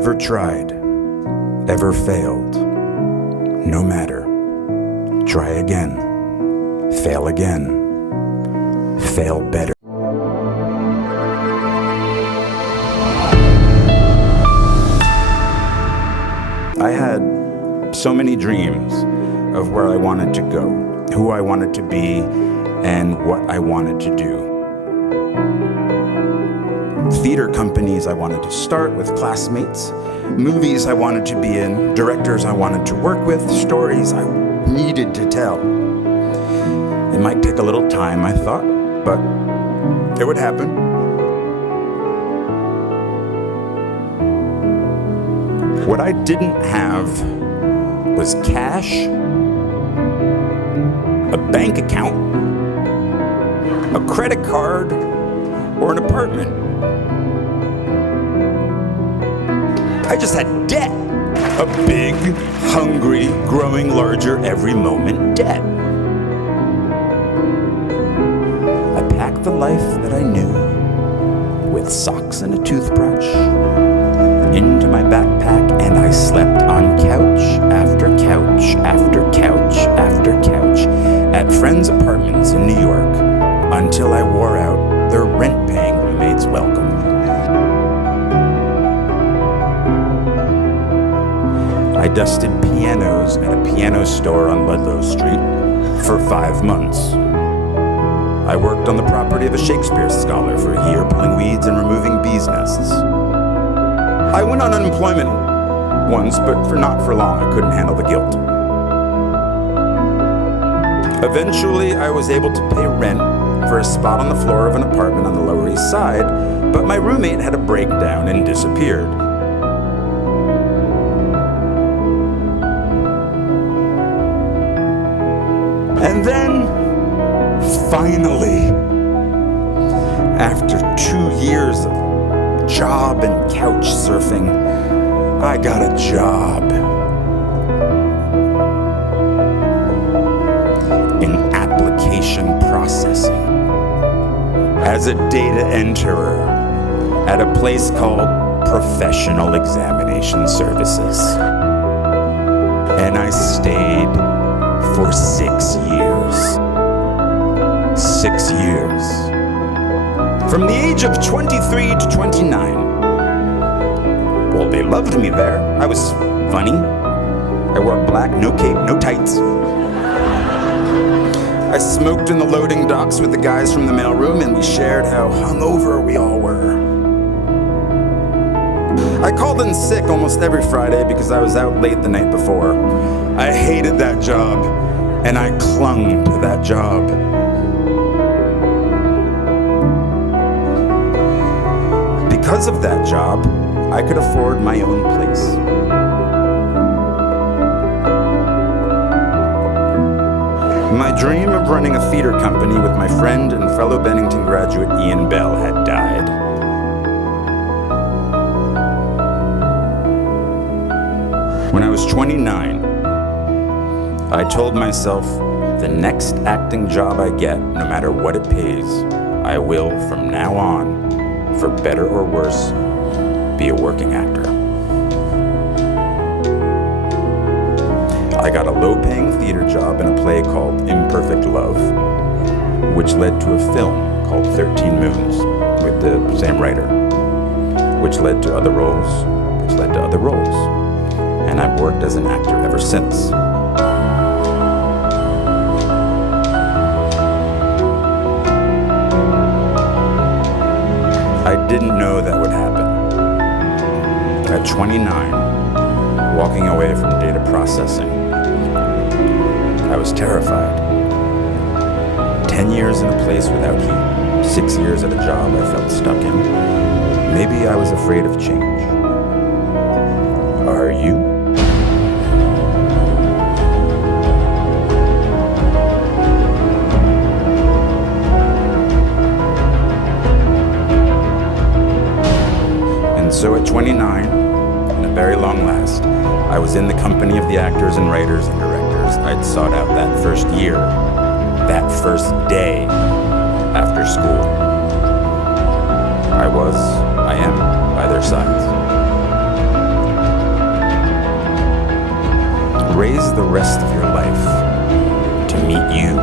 Ever tried, ever failed, no matter. Try again, fail better. I had so many dreams of where I wanted to go, who I wanted to be, and what I wanted to do. Theater companies I wanted to start with classmates, movies I wanted to be in, directors I wanted to work with, stories I needed to tell. It might take a little time, I thought, but it would happen. What I didn't have was cash, a bank account, a credit card, or an apartment. I just had debt. A big, hungry, growing larger every moment debt. I packed the life that I knew with socks and a toothbrush into my backpack, and I slept on couch after couch after couch after couch at friends' apartments in New York until I wore out their rent-paying roommates' welcome. I dusted pianos at a piano store on Ludlow Street for 5 months. I worked on the property of a Shakespeare scholar for a year, pulling weeds and removing bees' nests. I went on unemployment once, but not for long. I couldn't handle the guilt. Eventually, I was able to pay rent for a spot on the floor of an apartment on the Lower East Side, but my roommate had a breakdown and disappeared. And then, finally, after 2 years of job and couch surfing, I got a job in application processing as a data enterer at a place called Professional Examination Services. And I stayed for 6 years. 6 years. From the age of 23 to 29. Well, they loved me there. I was funny. I wore black, no cape, no tights. I smoked in the loading docks with the guys from the mailroom, and we shared how hungover we all were. I called in sick almost every Friday because I was out late the night before. I hated that job, and I clung to that job. Because of that job, I could afford my own place. My dream of running a theater company with my friend and fellow Bennington graduate Ian Bell had died. When I was 29, I told myself, the next acting job I get, no matter what it pays, I will, from now on, for better or worse, be a working actor. I got a low-paying theater job in a play called Imperfect Love, which led to a film called 13 Moons with the same writer, which led to other roles, which led to other roles. And I've worked as an actor ever since. I didn't know that would happen. At 29, walking away from data processing, I was terrified. 10 years in a place without heat, 6 years at a job I felt stuck in. Maybe I was afraid of change. Are you? And so at 29, in a very long last, I was in the company of the actors and writers and directors I'd sought out that first year, that first day after school. I am by their sides. seize the rest of your life to meet you.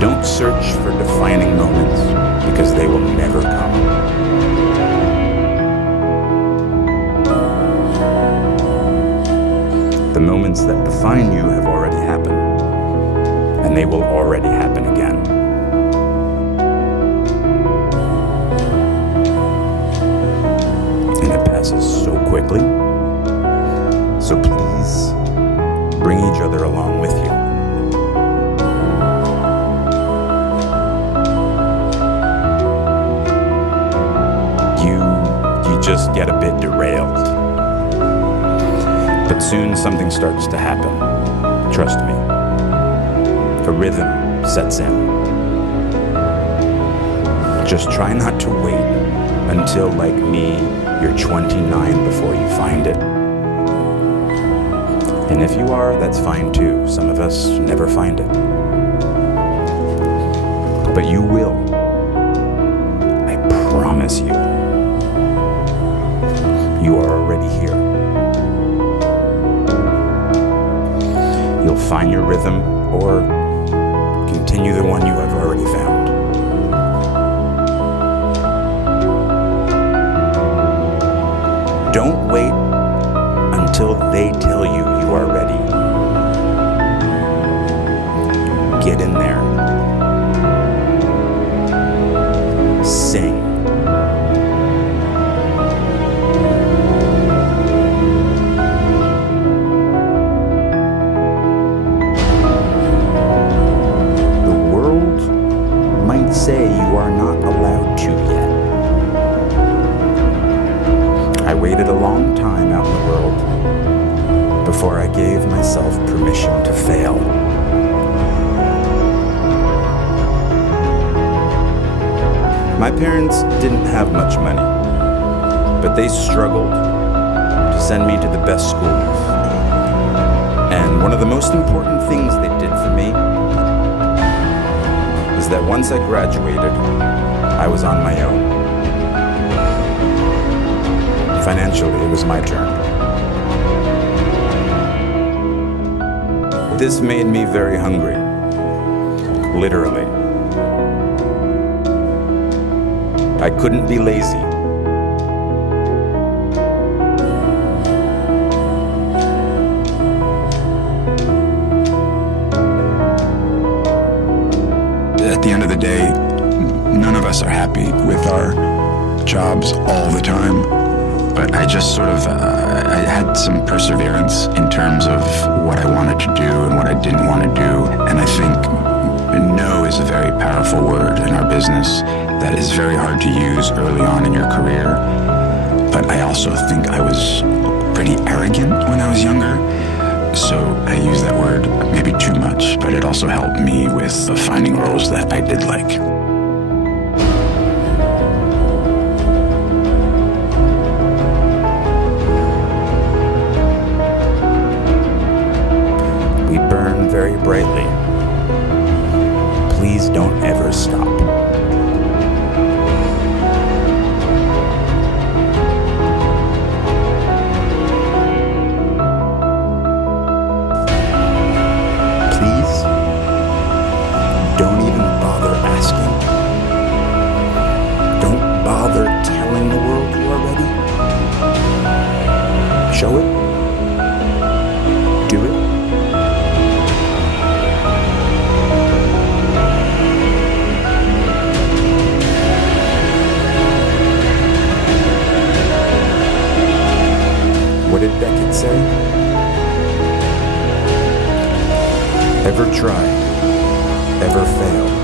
Don't search for defining moments because they will never come. The moments that define you have already happened, and they will already happen again. And it passes so quickly. So please bring each other along with you. You just get a bit derailed. But soon something starts to happen. Trust me. A rhythm sets in. Just try not to wait until, like me, you're 29 before you find it. And if you are, that's fine too. Some of us never find it. But you will. I promise you. You are already here. You'll find your rhythm or continue the one you have already found. Don't wait until they tell you you are ready. Get in there. Sing. Say you are not allowed to yet. I waited a long time out in the world before I gave myself permission to fail. My parents didn't have much money, but they struggled to send me to the best schools. And one of the most important things they did for me is that once I graduated, I was on my own. Financially, it was my turn. This made me very hungry, literally. I couldn't be lazy. At the end of the day, none of us are happy with our jobs all the time. But I just sort of, I had some perseverance in terms of what I wanted to do and what I didn't want to do. And I think no is a very powerful word in our business that is very hard to use early on in your career. But I also think I was pretty arrogant when I was younger. So I use that word maybe too much, but it also helped me with finding roles that I did like. We burn very brightly. Please don't ever stop. Don't even bother asking. Don't bother telling the world you are ready. Show it. Do it. What did Beckett say? Ever try? Ever fail?